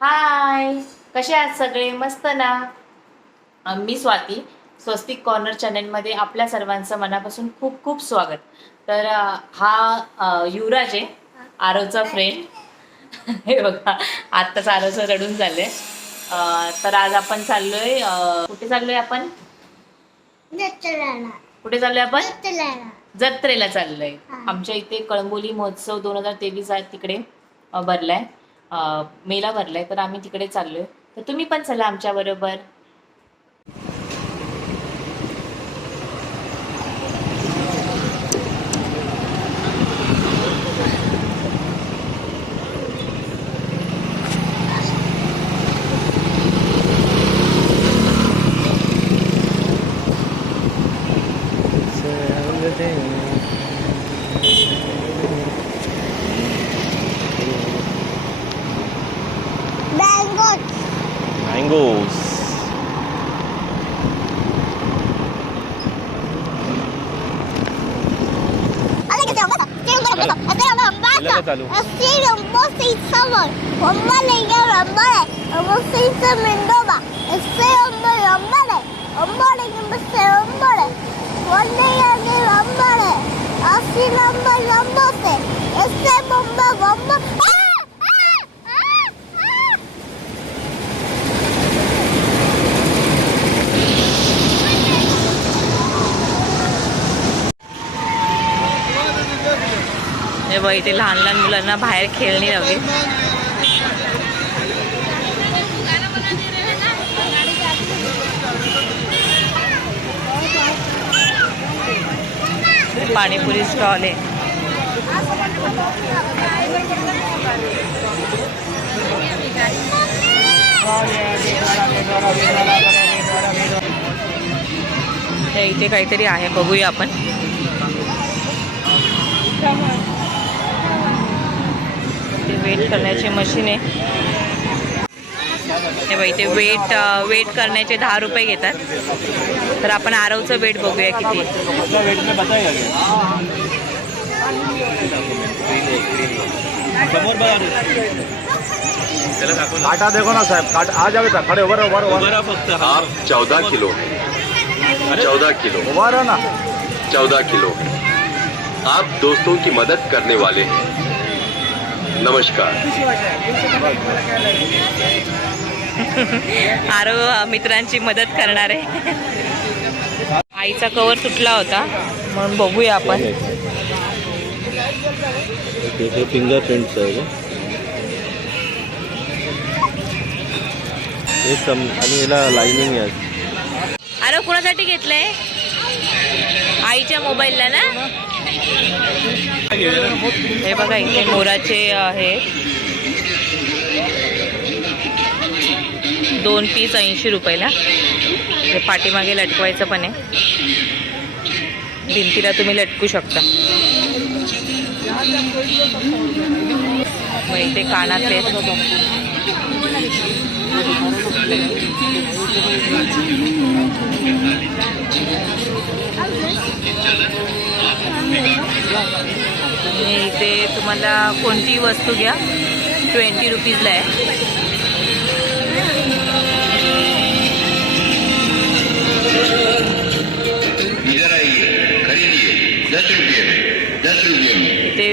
हाय, कसे आहात सगळे? मस्त ना? मी स्वाती, स्वस्तिक कॉर्नर चॅनलमध्ये आपल्या सर्वांचं मनापासून खूप खूप स्वागत. तर हा युवराज आहे, आरवचा फ्रेंड. हे बघा, आत्ताच आरवचं रडून झालंय. तर आज आपण चाललोय, कुठे चाललोय आपण? कुठे चाललोय आपण? जत्रेला चाललोय. आमच्या इथे कळंबोली महोत्सव 2023 आहे, तिकडे भरलाय, मेला भरलाय. तर आम्ही तिकडे चाललोय. तर तुम्ही पण चला आमच्या बरोबर. Mangoes. हे बघ, इथे लहान लहान मुलांना बाहेर खेळणी लावली. पाणीपुरी स्टॉल आहे. इथे काहीतरी आहे, बघूया आपण. ते वेट करण्याची मशीन आहे. हे बघ, इथे वेट करण्याचे 10 रुपये घेतात. तर आपण आरवचं वेट बघूया किती. काटा देखो ना साहब, काट आ जावे था खड़े वर फक्त. आप 14 किलो 14 किलो उभा ना 14 किलो आप दोस्तों की मदद करने वाले हैं. नमस्कार. आरव मित्रांची मदत करणार आहे. आईचा कवर तुटला होता म्हणून बघूया आपण. फिंगर प्रिंट्स आहे आणि याला लाइनिंग आहे. आरव कुणासाठी घेतलंय? आईच्या मोबाईलला ना. हे बघा, इथे मोराचे आहेत 2 पीस 80 रुपयाला. हे पाठीमागे लटकवायचं पण आहे, भिंतीला तुम्ही लटकू शकता. मग इथे कानातले इथे तुम्हाला कोणतीही वस्तू घ्या 20 रुपीजला आहे. इथे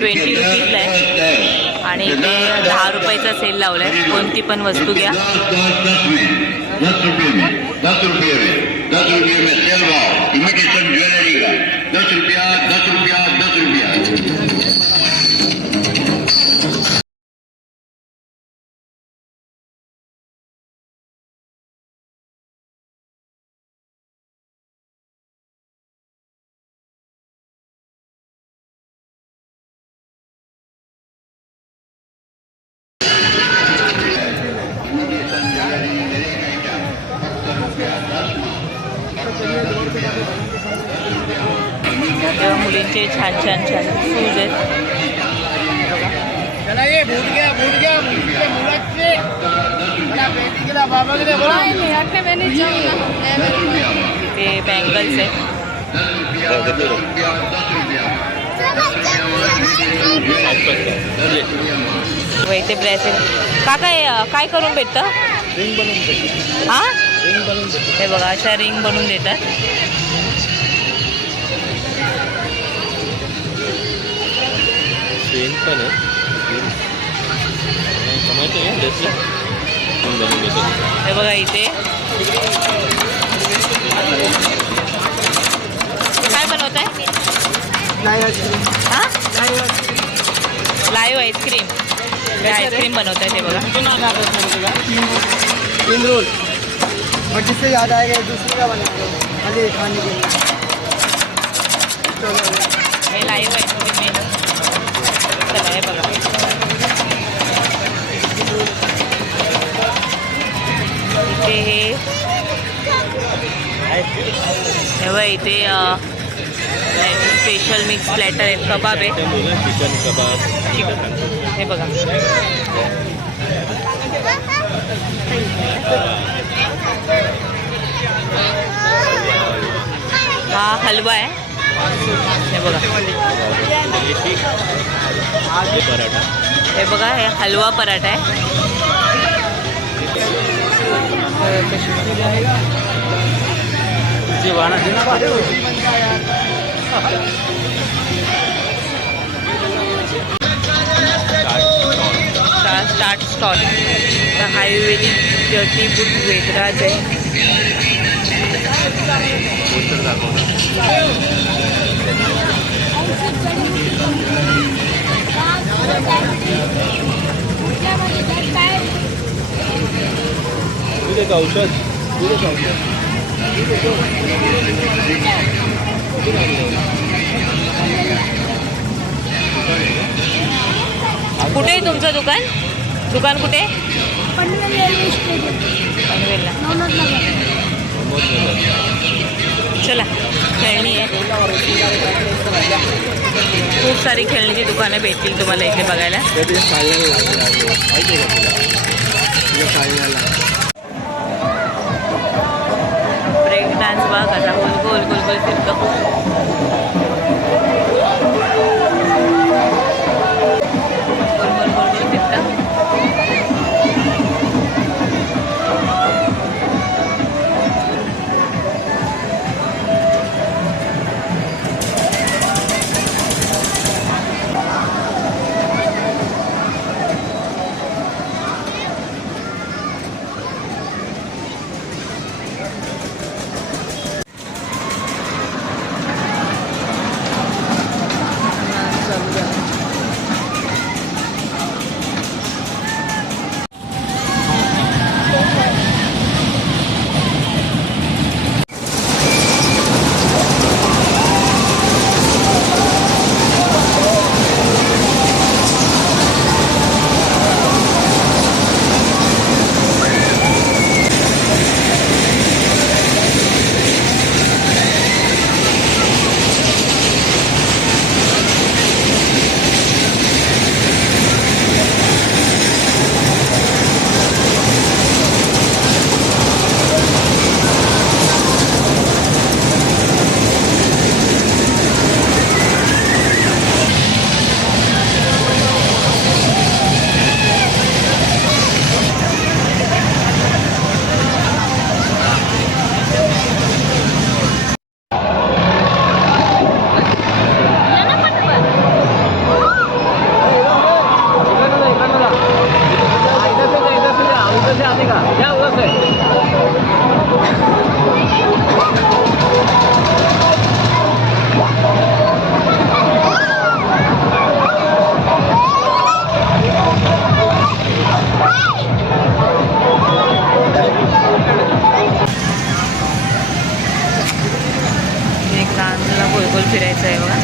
20 रुपीजला आहे आणि इथे 10 रुपयाचा सेल लावलाय. कोणती पण वस्तू घ्या. 10 रुपये में सेल भाव इमिटेशन ज्वेलरी का 10 रुपया 10 रुपया 10 रुपया. मुलींचे छान छान छान शूज आहेत. ते बँगल्स आहेत. बघा इथे ब्रेसलेट. काय करून भेटतं? रिंग बनवून देते. हां रिंग बनवून देते. हे बघा अशा रिंग बनवून देतात. पेन पण आहे. कमायचं आहे ब्रेसलेट बनवून देतो. हे बघा इथे काय बनवत आहे? हां लाईव्ह आईस्क्रीम. आईस्क्रीम बनवत आहे ते बघा. तीन रोल और जिससे याद आएगा दूसरी का बना दो खाली खाने के लिए. हे लाईव्ह आईस्क्रीम आहे. चला हे बघा इथे हे बघा इथे स्पेशल मिक्स प्लॅटर आहेत. कबाब आहे. चिकन कबाब. हे बघा हा हलवा आहे. हे बघा पराठा. हे बघा हे हलवा पराठा आहे. Start stall the Ayurvedic Jersey book Vedraj आहे. औषध. कुठे आहे तुमचं दुकान? दुकान कुठे? पनवेलला. चला खेळणी आहे. खूप सारी खेळणीची दुकानं भेटतील तुम्हाला इथे बघायला. ब्रेक डान्स बघा कसा गोल गोल गोल गोल फिरतो. फिरायचं आहे बघा.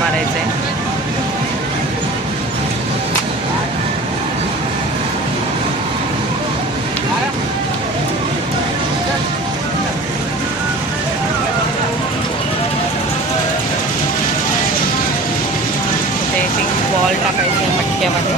मारायचं आहे. बॉल टाकायचे मटक्यामध्ये.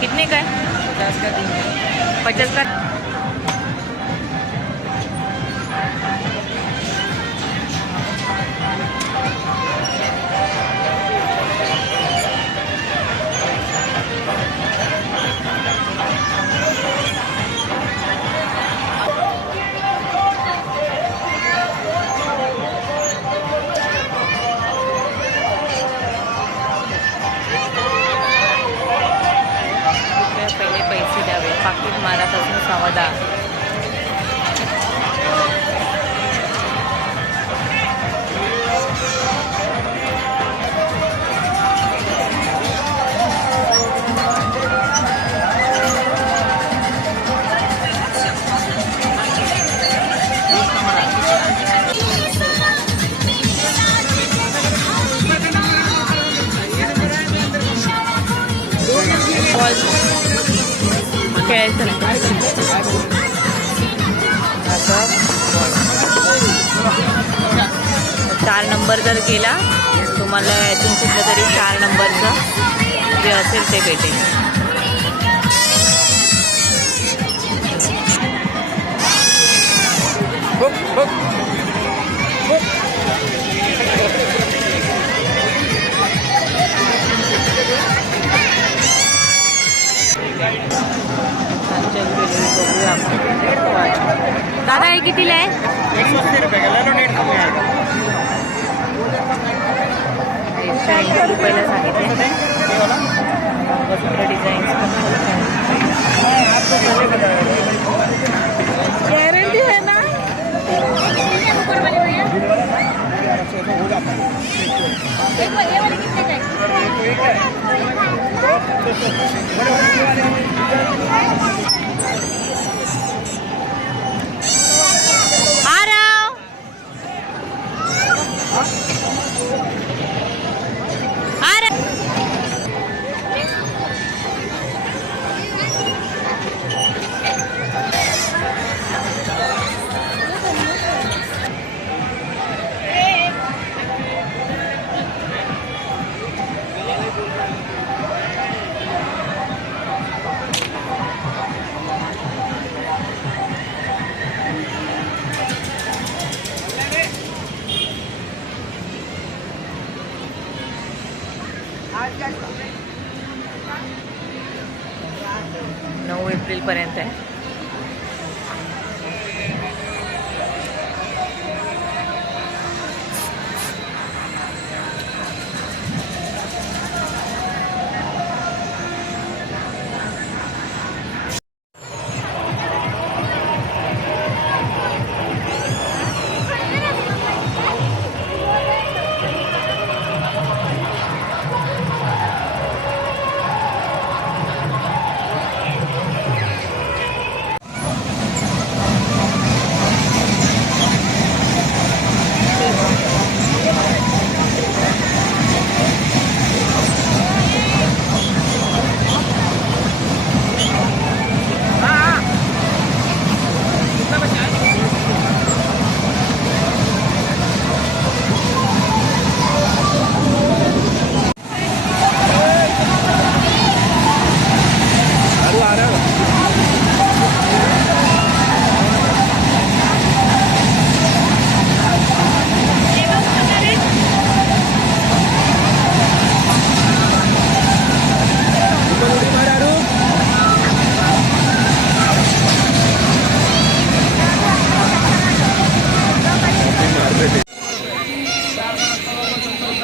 कितने का है? 50 का 3 50 का। पहिले पैसे द्यावे, पाकिट मारापासून सावधान. खेळायचं नाही. आता 4 नंबर जर गेला तुम्हाला यातून कुठलं तरी 4 नंबरचं जे असेल ते भेटेल. दादा हे कितीला आहे? 180 रुपये का लो नेट कमी आहे. 180 रुपयाला सांगितले. गॅरंटी आहे ना? आ रहा हूं. आ रहा. एप्रिलपर्यंत आहे.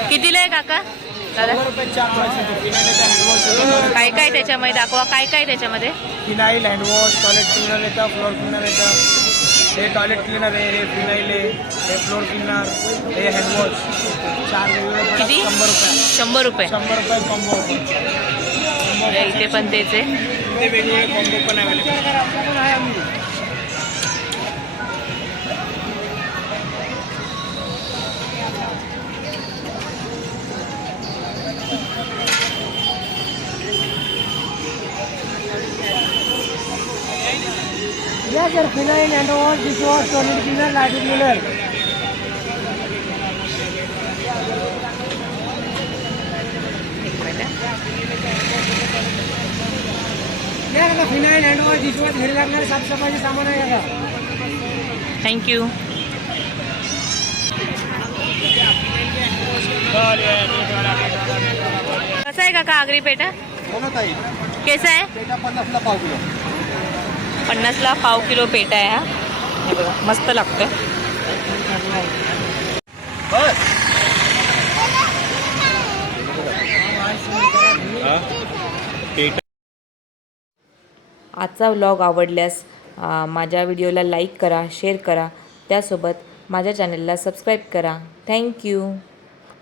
कितीला आहे काका? दादा काय काय त्याच्यामध्ये दाखवा, काय काय त्याच्यामध्ये? फिनाईल, हँडवॉश, टॉयलेट क्लीनर येतं, फ्लोर क्लीनर येतं. हे टॉयलेट क्लीनर आहे, हे फिनाईल आहे, हे फ्लोर क्लीनर, हे हँडवॉश. 4 वेगवेगळे किती? 100 रुपये. 100 रुपये. 100 रुपये कॉम्बो. इथे पण तेच आहे. ते वेगवेगळे कॉम्बो पण अवेलेबल आहे. या sir phenyl hand wash dishwash toilet cleaner light cleaner या का फिनाईल हँड वॉश डिशवॉश घरी लागणारे साफसफाईचे सामान आहे का थँक्यू. कसं आहे काका आगरी पेठा? कैसा आहे? 50ला पाव किलो पेठा आहे हा. हे बघा मस्त लागतं. आजचा व्लॉग आवडल्यास माझ्या व्हिडिओला लाईक करा, शेअर करा, त्यासोबत माझ्या चॅनलला सबस्क्राईब करा. थँक्यू.